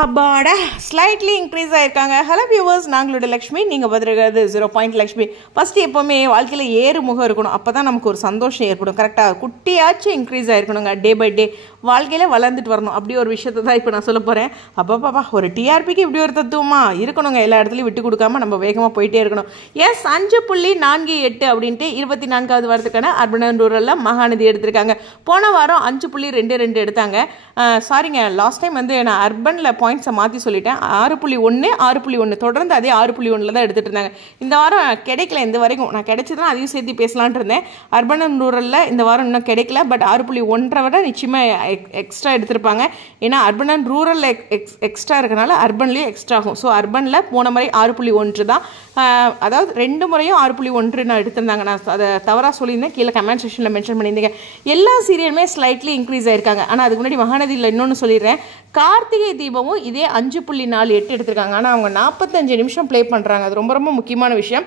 அப்பாடா slightly increase ஆகிருக்காங்க. Hello viewers, நாங்களோட லக்ஷ்மி, நீங்கள் பதிலிருக்கிறது 0 லக்ஷ்மி. ஃபஸ்ட்டு எப்போவுமே வாழ்க்கையில் ஏறு முகம் இருக்கணும், அப்போ தான் நமக்கு ஒரு சந்தோஷம் ஏற்படும். கரெக்டாக குட்டியாச்சும் இன்க்ரீஸ் ஆகிருக்கணுங்க. டே பை டே வாழ்க்கையில் வளர்ந்துட்டு வரணும். அப்படி ஒரு விஷயத்தை தான் இப்போ நான் சொல்ல போகிறேன். அப்பா ஒரு டிஆர்பிக்கு இப்படி ஒரு தத்துவமா இருக்கணுங்க. எல்லா இடத்துலையும் விட்டு கொடுக்காம நம்ம வேகமாக போயிட்டே இருக்கணும். எஸ் 5.48 அப்படின்ட்டு 24வது வாரத்துக்கான அர்பன் அண்ட் ரூரலில் மகாநதி எடுத்திருக்காங்க. போன வாரம் 5.22 எடுத்தாங்க. சாரிங்க, லாஸ்ட் டைம் வந்து நான் அர்பனில் பாயிண்ட்ஸை மாற்றி சொல்லிட்டேன். 6.1 6.1 தொடர்ந்து அதே 6.1 தான் எடுத்துகிட்டு இருந்தாங்க. இந்த வாரம் கிடைக்கல. இந்த வரைக்கும் நான் கிடைச்சதுனா அதையும் சேர்த்து பேசலான் இருந்தேன். அர்பன் அண்ட் ரூரலில் இந்த வாரம் இன்னும் கிடைக்கல. பட் 6.1 விட நிச்சயமாக எக்ஸ்ட்ரா எடுத்திருப்பாங்க. ஏன்னா அர்பன் அண்ட் ரூரலில் எக்ஸ்ட்ரா இருக்கனால அர்பன்லேயும் எக்ஸ்ட்ரா ஆகும். ஸோ அர்பனில் போன முறை 6.1 தான், அதாவது 2 முறையும் 6.1 நான் எடுத்திருந்தாங்க. நான் அதை தவறாக சொல்லியிருந்தேன், கீழே கமெண்ட் செக்ஷனில் மென்ஷன் பண்ணியிருந்தேங்க. எல்லா சீரியலுமே ஸ்லைட்லி இன்க்ரீஸ் ஆயிருக்காங்க. ஆனால் அதுக்கு முன்னாடி மகாநதியில் இன்னொன்று சொல்லிடுறேன். கார்த்திகை தீபமும் இதே 5.48 எடுத்திருக்காங்க. ஆனால் அவங்க 45 நிமிஷம் ப்ளே பண்ணுறாங்க. அது ரொம்ப ரொம்ப முக்கியமான விஷயம்.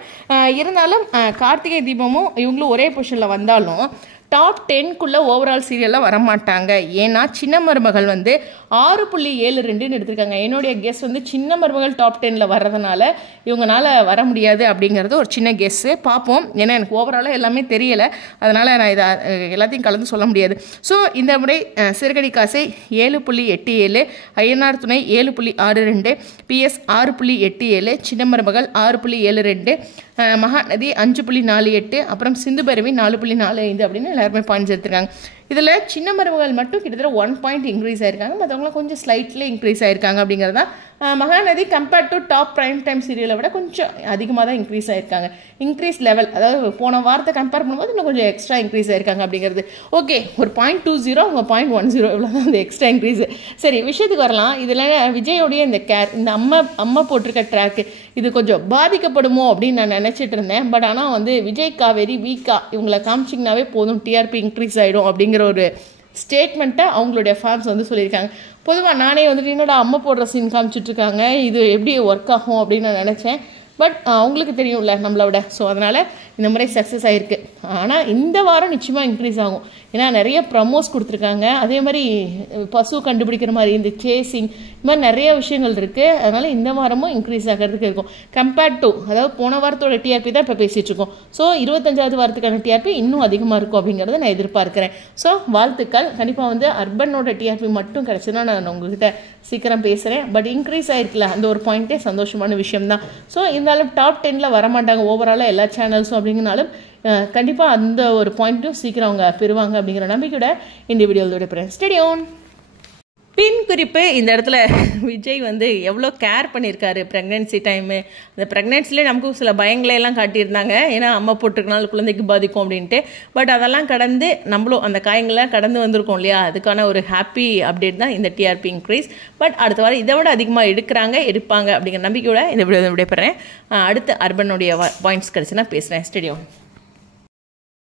இருந்தாலும் கார்த்திகை தீபமும் இவங்களும் ஒரே பொசிஷனில் வந்தாலும் டாப் 10க்குள்ளே ஓவரால் சீரியலில் வரமாட்டாங்க. ஏன்னா சின்ன மருமகள் வந்து 6.72 எடுத்திருக்காங்க. என்னுடைய கெஸ் வந்து சின்ன மருமகள் டாப் 10ல் வர்றதுனால இவங்களால வர முடியாது அப்படிங்கிறது ஒரு சின்ன கெஸ்ஸு. பார்ப்போம். ஏன்னா எனக்கு ஓவராலாக எல்லாமே தெரியலை, அதனால் நான் இதை எல்லாத்தையும் கலந்து சொல்ல முடியாது. ஸோ இந்த முறை சிறுகடி காசை 7.87, ஐயனார் துணை 7.62, பிஎஸ் 6.87, சின்ன மருமகள் 6.72, மகாநதி 5.48, அப்புறம் சிந்து பைரவி 4.45 அப்படின்னு எல்லாருமே பாயிண்ட்ஸ் எடுத்திருக்காங்க. இதில் சின்ன மருமகள் மட்டும் கிட்டத்தட்ட 1 பாயிண்ட் இன்க்ரீஸ் ஆயிருக்காங்க. மற்றவங்களாம் கொஞ்சம் ஸ்லைட்லி இன்க்ரீஸ் ஆயிருக்காங்க. அப்படிங்கிறதா Mahanadi compared to top prime time சீரியலை விட கொஞ்சம் அதிகமாக தான் இன்க்ரீஸ் ஆயிருக்காங்க. இன்க்ரீஸ் லெவல், அதாவது போன வாரத்தை கம்பேர் பண்ணும்போது இன்னும் கொஞ்சம் எக்ஸ்ட்ரா இன்க்ரீஸ் ஆயிருக்காங்க அப்படிங்கிறது. ஓகே, ஒரு 0.20 அவங்க 0.10 இவ்வளோ தான் அந்த எக்ஸ்ட்ரா இன்க்ரீஸு. சரி, விஷயத்துக்கு வரலாம். இதில் விஜயோடைய இந்த இந்த அம்மா போட்டிருக்க ட்ராக்கு இது கொஞ்சம் பாதிக்கப்படுமோ அப்படின்னு நான் நினச்சிட்டு இருந்தேன். பட் ஆனால் வந்து விஜய் காவேரி வீக்கா இவங்களை காமிச்சிங்கனாவே போதும், டிஆர்பி இன்க்ரீஸ் ஆகிடும் அப்படிங்கிற ஒரு ஸ்டேட்மெண்ட்டை அவங்களுடைய ஃபேன்ஸ் வந்து சொல்லியிருக்காங்க. பொதுவாக நானே வந்துட்டு என்னோட அம்மா போடுற சீன் காமிச்சிட்ருக்காங்க, இது எப்படி ஒர்க் ஆகும் அப்படின்னு நான் நினச்சேன். பட் அவங்களுக்கு தெரியும்ல நம்மளை விட. ஸோ அதனால் இந்த முறை சக்ஸஸ் ஆகிருக்கு. ஆனால் இந்த வாரம் நிச்சயமாக இன்க்ரீஸ் ஆகும். ஏன்னா நிறைய ப்ரமோஸ் கொடுத்துருக்காங்க. அதே மாதிரி பசு கண்டுபிடிக்கிற மாதிரி இந்த சேசிங், இது மாதிரி நிறைய விஷயங்கள் இருக்குது. அதனால் இந்த வாரமும் இன்க்ரீஸ் ஆகிறதுக்கு இருக்கும். கம்பேர்ட் டு, அதாவது போன வாரத்தோட டிஆர்பி தான் இப்போ பேசிகிட்டு இருக்கோம். ஸோ 25வது வாரத்துக்கான டிஆர்பி இன்னும் அதிகமாக இருக்கும் அப்படிங்கிறத நான் எதிர்பார்க்குறேன். ஸோ வாழ்த்துக்கள். கண்டிப்பாக வந்து அர்பனோட டிஆர்பி மட்டும் கிடச்சுன்னா நான் உங்ககிட்ட சீக்கிரம் பேசுகிறேன். பட் இன்க்ரீஸ் ஆகிருக்கல, அந்த ஒரு பாயிண்ட்டே சந்தோஷமான விஷயம்தான். ஸோ இருந்தாலும் டாப் 10ல் வரமாட்டாங்க ஓவராலாக எல்லா சேனல்ஸும். அப்படிங்கனாலும் கண்டிப்பாக அந்த ஒரு பாயிண்ட்டும் சீக்கிரம் அவங்க பெறுவாங்க அப்படிங்கிற நம்பிக்கையோட இந்த வீடியோவோட போகிறேன். ஸ்டேடியோன் பின் குறிப்பு. இந்த இடத்துல விஜய் வந்து எவ்வளோ கேர் பண்ணியிருக்காரு ப்ரெக்னென்சி டைமு. அந்த ப்ரெக்னென்சிலே நமக்கும் சில பயங்களையெல்லாம் காட்டியிருந்தாங்க. ஏன்னா அம்மா போட்டிருக்கனால குழந்தைக்கு பாதிக்கும் அப்படின்ட்டு. பட் அதெல்லாம் கடந்து நம்மளும் அந்த காயங்கள்லாம் கடந்து வந்திருக்கோம் இல்லையா, அதுக்கான ஒரு ஹாப்பி அப்டேட் தான் இந்த டிஆர்பி இன்க்ரீஸ். பட் அடுத்த வாரம் இதை விட அதிகமாக எடுப்பாங்க அப்படிங்கிற நம்பிக்கையோட இந்த வீடியோ விடைபெறேன். அடுத்து அர்பனுடைய பாயிண்ட்ஸ் கிடச்சுன்னா பேசுகிறேன். ஸ்டேடியோன்.